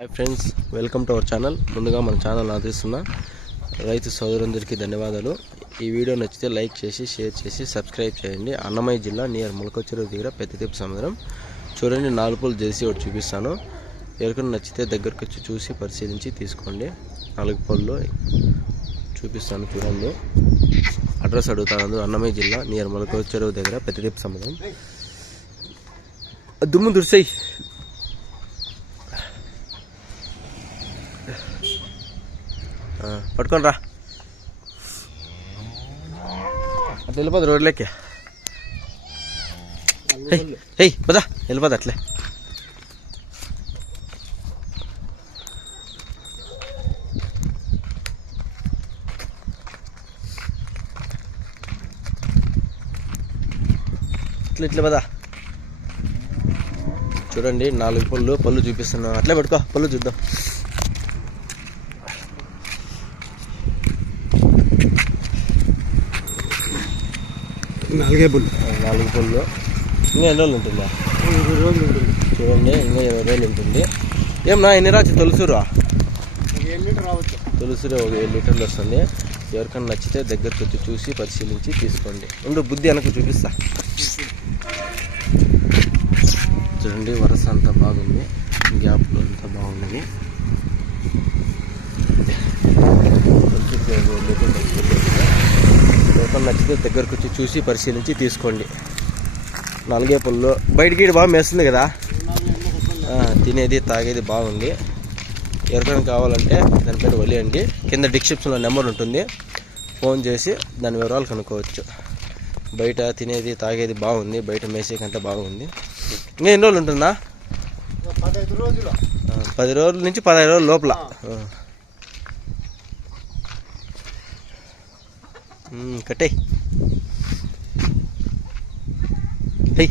Hi friends welcome to our channel ముందుగా మన channel ఆదరిస్తున్న రైతు సోదరులందరికీ ధన్యవాదాలు. ఈ వీడియో నచ్చితే లైక్ చేసి షేర్ చేసి సబ్స్క్రైబ్ చేయండి. అన్నమయ్య జిల్లా నియర్ ములకొచ్చెరువు దగ్గర పెద్దతీపు సముద్రం. చూడండి నాలుగు జెర్సీ ఒకటి చూపిస్తాను. ఎవరికైనా నచ్చితే దగ్గరకు వచ్చి చూసి పరిశీలించి తీసుకోండి. నాలుగు పళ్ళు చూపిస్తాను చూడండి. అడ్రస్ అడుగుతాను అన్నమయ్య జిల్లా నియర్ ములకొచ్చెరువు దగ్గర పెద్దతీపు సముద్రం. దుమ్ము దుర్సై. పట్టుకొని రా. అట్లా వెళ్ళిపోదు రోడ్లోకి ఏయ్ పదా వెళ్ళిపోదు అట్లే. ఇట్లా ఇట్లా పదా. చూడండి నాలుగు పళ్ళు పళ్ళు చూపిస్తున్నాను. అట్లే పట్టుకో పళ్ళు చూద్దాం. నాలుగే బుల్ నాలుగు పళ్ళు ఇంకా ఎన్ని రోజులు ఉంటుందా? ఇరవై రోజులు ఉంటుంది. చూడండి ఇంకా ఇరవై రోజులు ఉంటుంది. ఏం నా ఎన్ని రాచి తొలుసురా ఒక ఏడు లీటర్ రావచ్చు. తొలుసురే ఒక ఏడు లీటర్లు వస్తుంది. ఎవరికైనా నచ్చితే దగ్గరకు వచ్చి చూసి పరిశీలించి తీసుకోండి. ఉండు బుద్ధి వెనక చూపిస్తా. చూడండి వరస అంతా బాగుంది. గ్యాప్లు అంతా బాగున్నది తొలుసురికి ఎవరికైనా నచ్చితే దగ్గరకు వచ్చి చూసి పరిశీలించి తీసుకోండి. నాలుగే పళ్ళు. బయటికి బాగా మేస్తుంది కదా? తినేది తాగేది బాగుంది. ఎవరికైనా కావాలంటే దాని పేరు వలియండి కింద డిస్క్రిప్షన్లో నెంబర్ ఉంటుంది. ఫోన్ చేసి దాని వివరాలు కనుక్కోవచ్చు. బయట తినేది తాగేది బాగుంది. బయట మేసేకంటే బాగుంది. ఇంకా ఎన్ని రోజులు ఉంటుందా? పది రోజుల నుంచి పదహైదు రోజుల లోపల. Ừ, cứ đi. Đi.